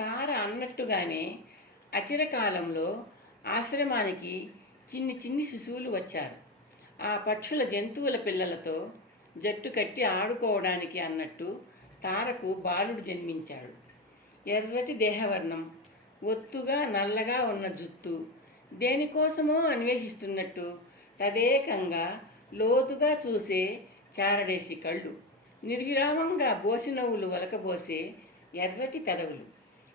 తార అన్నట్టుగానే అచిరకాలంలో ఆశ్రమానికి చిన్ని చిన్ని శిశువులు వచ్చారు. ఆ పక్షుల జంతువుల పిల్లలతో జట్టు కట్టి ఆడుకోవడానికి అన్నట్టు తారకు బాలుడు జన్మించాడు. ఎర్రటి దేహవర్ణం ఒత్తుగా నల్లగా ఉన్న జుత్తు దేనికోసమో అన్వేషిస్తున్నట్టు తదేకంగా లోతుగా చూసే చారడేసి కళ్ళు నిర్విరామంగా బోసి నవ్వులు వలకబోసే ఎర్రటి పెదవులు.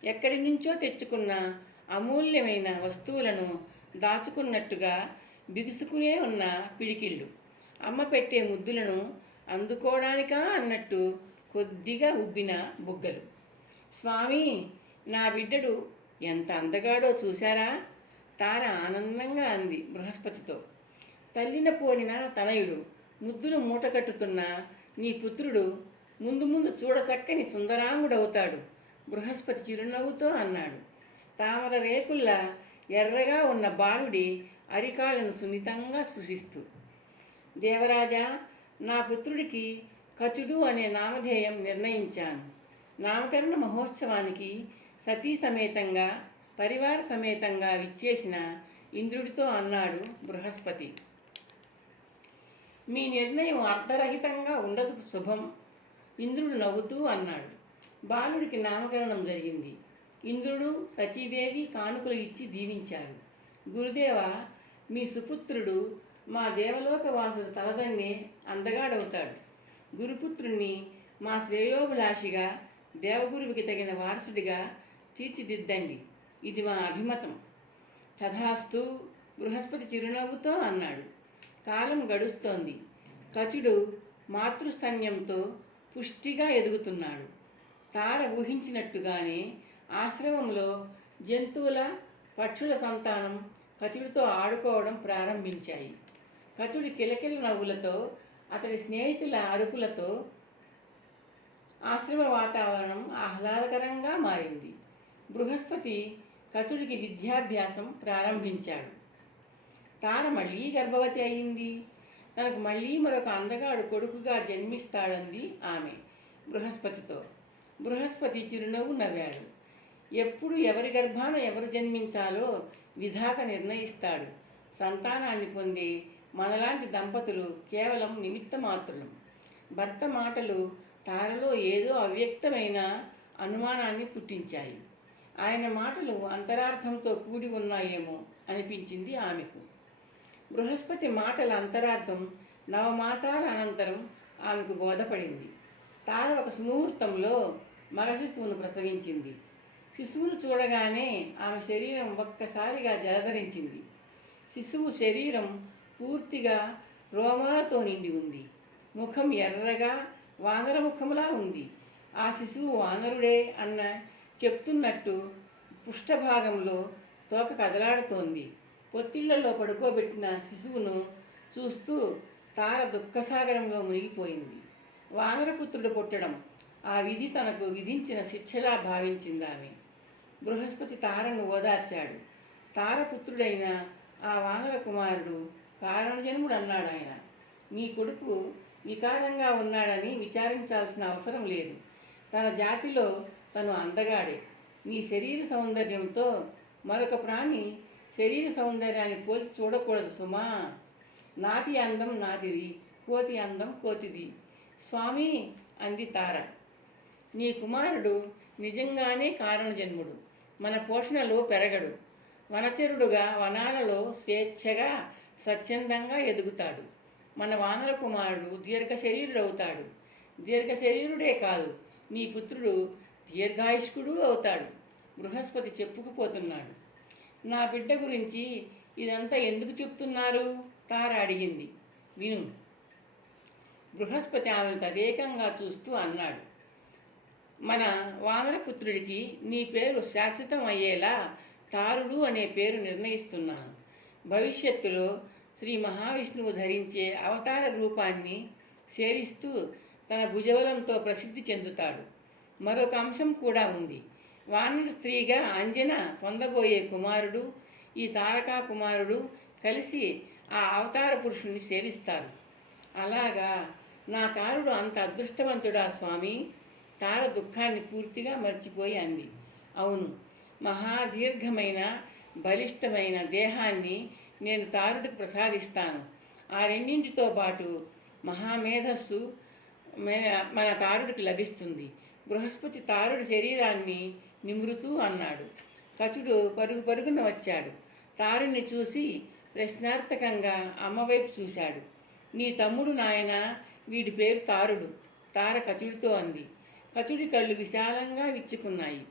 ఎక్కడి నుంచో తెచ్చుకున్న అమూల్యమైన వస్తువులను దాచుకున్నట్టుగా బిగుసుకునే ఉన్న పిడికిళ్ళు. అమ్మ పెట్టే ముద్దులను అందుకోవడానికా అన్నట్టు కొద్దిగా ఉబ్బిన బుగ్గలు. స్వామి నా బిడ్డడు ఎంత అందగాడో చూశారా? తార ఆనందంగా అంది బృహస్పతితో. తల్లిన పోలిన తనయుడు ముద్దులు మూటకట్టుతున్న నీ పుత్రుడు ముందు ముందు చూడచక్కని సుందరాంగుడవుతాడు. బృహస్పతి చిరునవ్వుతో అన్నాడు. తామర రేకుల్లా ఎర్రగా ఉన్న బాలుడి అరికాలను సున్నితంగా స్పృశిస్తూ దేవరాజా నా పుత్రుడికి కచుడు అనే నామధేయం నిర్ణయించాను. నామకరణ మహోత్సవానికి సతీ సమేతంగా పరివార సమేతంగా విచ్చేసిన ఇంద్రుడితో అన్నాడు బృహస్పతి. మీ నిర్ణయం అర్థరహితంగా ఉండదు శుభం ఇంద్రుడు నవ్వుతూ అన్నాడు. బాలుడికి నామకరణం జరిగింది. ఇంద్రుడు సచీదేవి కానుకలు ఇచ్చి దీవించారు గురుదేవ మీ సుపుత్రుడు మా దేవలోక వాసుల తలదన్నే అందగాడవుతాడు. గురుపుత్రుణ్ణి మా శ్రేయోభిలాషిగా దేవగురువుకి తగిన వారసుడిగా తీర్చిదిద్దండి. ఇది మా అభిమతం. తథాస్తు బృహస్పతి చిరునవ్వుతో అన్నాడు. కాలం గడుస్తోంది. కచుడు మాతృస్తన్యంతో పుష్టిగా ఎదుగుతున్నాడు. తార ఊహించినట్టుగానే ఆశ్రమంలో జంతువుల పక్షుల సంతానం కచుడితో ఆడుకోవడం ప్రారంభించాయి. కచుడి కిలకిల నవ్వులతో అతడి స్నేహితుల అరుపులతో ఆశ్రమ వాతావరణం ఆహ్లాదకరంగా మారింది. బృహస్పతి కచుడికి విద్యాభ్యాసం ప్రారంభించాడు. తార మళ్ళీ గర్భవతి అయింది. తనకు మళ్ళీ మరొక అందగాడు కొడుకుగా జన్మిస్తాడంది ఆమె బృహస్పతితో. బృహస్పతి చిరునవ్వు నవ్వాడు. ఎప్పుడు ఎవరి గర్భాన ఎవరు జన్మించాలో విధాత నిర్ణయిస్తాడు. సంతానాన్ని పొందే మనలాంటి దంపతులు కేవలం నిమిత్త మాత్రులం భర్త మాటలు తారలో ఏదో అవ్యక్తమైన అనుమానాన్ని పుట్టించాయి. ఆయన మాటలు అంతరార్థంతో కూడి ఉన్నాయేమో అనిపించింది ఆమెకు. బృహస్పతి మాటల అంతరార్థం నవమాసాల అనంతరం ఆమెకు బోధపడింది. తార ఒక సుముహూర్తంలో మగ శిశువును ప్రసవించింది. శిశువును చూడగానే ఆమె శరీరం ఒక్కసారిగా జలధరించింది. శిశువు శరీరం పూర్తిగా రోమాలతో నిండి ఉంది. ముఖం ఎర్రగా వానర ముఖములా ఉంది. ఆ శిశువు వానరుడే అన్న చెప్తున్నట్టు పృష్ఠభాగంలో తోక కదలాడుతోంది. పొత్తిళ్ళలో పడుకోబెట్టిన శిశువును చూస్తూ తార దుఃఖసాగరంలో మునిగిపోయింది. వానరపుత్రుడు పుట్టడం ఆ విధి తనకు విధించిన శిక్షలా భావించింది ఆమె బృహస్పతి తారను ఓదార్చాడు. తారపుత్రుడైన ఆ వానర కుమారుడు కారణజన్ముడు అన్నాడు ఆయన నీ కొడుకు వికారంగా ఉన్నాడని విచారించాల్సిన అవసరం లేదు. తన జాతిలో తను అందగాడే. నీ శరీర సౌందర్యంతో మరొక ప్రాణి శరీర సౌందర్యాన్ని పోల్చి చూడకూడదు సుమా. నాతి అందం నాతిది కోతి అందం కోతిది. స్వామి అంది తార. నీ కుమారుడు నిజంగానే కారణజన్ముడు. మన పోషణలో పెరగడు. వనచరుడుగా వనాలలో స్వేచ్ఛగా స్వచ్ఛందంగా ఎదుగుతాడు. మన వానర కుమారుడు దీర్ఘ శరీరుడవుతాడు దీర్ఘ శరీరుడే కాదు నీ పుత్రుడు దీర్ఘాయుష్కుడు అవుతాడు. బృహస్పతి చెప్పుకుపోతున్నాడు. నా బిడ్డ గురించి ఇదంతా ఎందుకు చెప్తున్నారు? తార అడిగింది. విను. బృహస్పతి ఆమెను తదేకంగా చూస్తూ అన్నాడు. మన వానరపుత్రుడికి నీ పేరు శాశ్వతం అయ్యేలా తారుడు అనే పేరు నిర్ణయిస్తున్నాను. భవిష్యత్తులో శ్రీ మహావిష్ణువు ధరించే అవతార రూపాన్ని సేవిస్తూ తన భుజబలంతో ప్రసిద్ధి చెందుతాడు. మరొక అంశం కూడా ఉంది. వానర స్త్రీగా అంజన పొందబోయే కుమారుడు ఈ తారకా కుమారుడు కలిసి ఆ అవతార పురుషుణ్ణి సేవిస్తారు. అలాగా నా తారుడు అంత అదృష్టవంతుడా స్వామి? తార దుఃఖాన్ని పూర్తిగా మర్చిపోయి అంది. అవును మహాదీర్ఘమైన బలిష్టమైన దేహాన్ని నేను తారుడికి ప్రసాదిస్తాను. ఆ రెండింటితో పాటు మహామేధస్సు మే- మన తారుడికి లభిస్తుంది. బృహస్పతి తారుడి శరీరాన్ని నిమురుతూ అన్నాడు. కచుడు పరుగు పరుగున వచ్చాడు. తారుణ్ణి చూసి ప్రశ్నార్థకంగా అమ్మవైపు చూశాడు. నీ తమ్ముడు నాయన వీడి పేరు తారుడు. తార కచుడితో అంది. కచుడి కళ్ళు విశాలంగా విచ్చుకున్నాయి.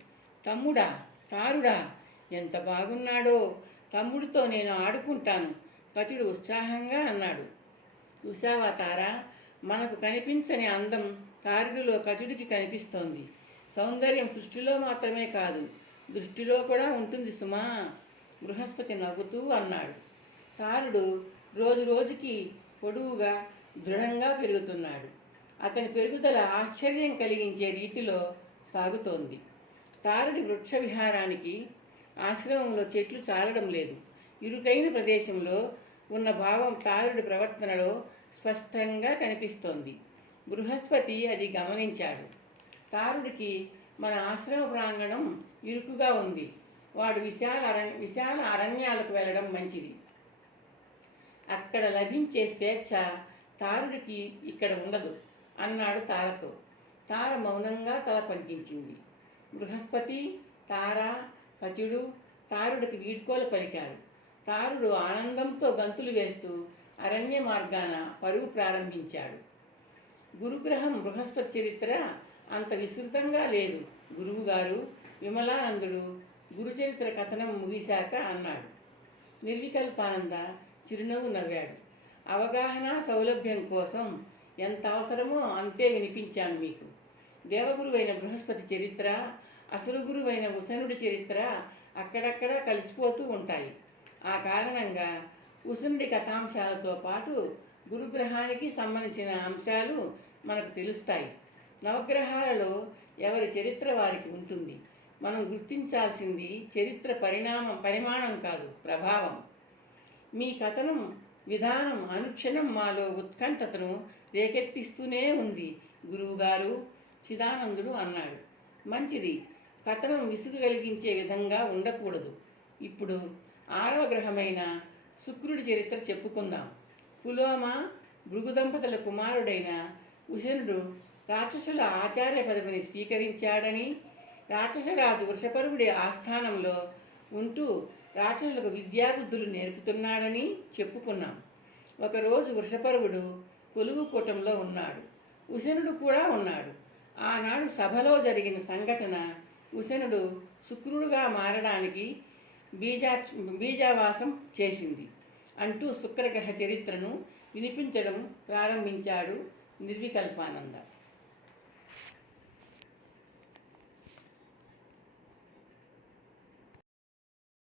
తమ్ముడా తారుడా ఎంత బాగున్నాడో తమ్ముడితో నేను ఆడుకుంటాను కచుడు ఉత్సాహంగా అన్నాడు. చూసావా తారా మనకు కనిపించని అందం తారుడిలో కచుడికి కనిపిస్తోంది. సౌందర్యం సృష్టిలో మాత్రమే కాదు దృష్టిలో కూడా ఉంటుంది సుమా బృహస్పతి నవ్వుతూ అన్నాడు. తారుడు రోజు రోజుకి పొడువుగా దృఢంగా పెరుగుతున్నాడు. అతని పెరుగుదల ఆశ్చర్యం కలిగించే రీతిలో సాగుతోంది. తారుడి వృక్ష విహారానికి ఆశ్రమంలో చెట్లు చాలడం లేదు. ఇరుకైన ప్రదేశంలో ఉన్న భావం తారుడి ప్రవర్తనలో స్పష్టంగా కనిపిస్తోంది. బృహస్పతి అది గమనించాడు. తారుడికి మన ఆశ్రమ ప్రాంగణం ఇరుకుగా ఉంది. వాడు విశాల అరణ్య విశాల అరణ్యాలకు వెళ్ళడం మంచిది. అక్కడ లభించే స్వేచ్ఛ తారుడికి ఇక్కడ ఉండదు. అన్నాడు తారతో. తార మౌనంగా తల పంకించింది బృహస్పతి తార కచుడు తారుడికి వీడ్కోలు పలికారు. తారుడు ఆనందంతో గంతులు వేస్తూ అరణ్య మార్గాన పరుగు ప్రారంభించాడు. గురుగ్రహం బృహస్పతి చరిత్ర అంత విస్తృతంగా లేదు. గురువుగారు విమలానందుడు గురుచరిత్ర కథనం ముగిశాక అన్నాడు. నిర్వికల్పానంద చిరునవ్వు నవ్వాడు. అవగాహన సౌలభ్యం కోసం ఎంత అవసరమో అంతే వినిపించాను మీకు. దేవగురువైన బృహస్పతి చరిత్ర అసలు గురువైన ఉసనుడి చరిత్ర అక్కడక్కడ కలిసిపోతూ ఉంటాయి. ఆ కారణంగా ఉసునుడి కథాంశాలతో పాటు గురుగ్రహానికి సంబంధించిన అంశాలు మనకు తెలుస్తాయి. నవగ్రహాలలో ఎవరి చరిత్ర వారికి ఉంటుంది? మనం గుర్తించాల్సింది చరిత్ర పరిణామం పరిమాణం కాదు ప్రభావం. మీ కథనం విధానం అనుక్షణం మాలో ఉత్కంఠతను రేకెత్తిస్తూనే ఉంది. గురువుగారు చిదానందుడు అన్నాడు. మంచిది. కథనం విసుగు కలిగించే విధంగా ఉండకూడదు. ఇప్పుడు ఆరవ గ్రహమైన శుక్రుడి చరిత్ర చెప్పుకుందాం. పులోమ భృగుదంపతుల కుమారుడైన ఉశనుడు రాక్షసుల ఆచార్య పదవిని స్వీకరించాడని రాక్షసరాజు వృషపరువుడి ఆస్థానంలో ఉంటూ రాక్షసులకు విద్యాబుద్ధులు నేర్పుతున్నాడని చెప్పుకున్నాం. ఒకరోజు వృషపరువుడు పులుగు కూటంలో ఉన్నాడు. ఉశనుడు కూడా ఉన్నాడు. ఆనాడు సభలో జరిగిన సంఘటన ఉశనుడు శుక్రుడుగా మారడానికి బీజా బీజావాసం చేసింది. అంటూ శుక్రగ్రహ చరిత్రను వినిపించడం ప్రారంభించాడు నిర్వికల్పానంద.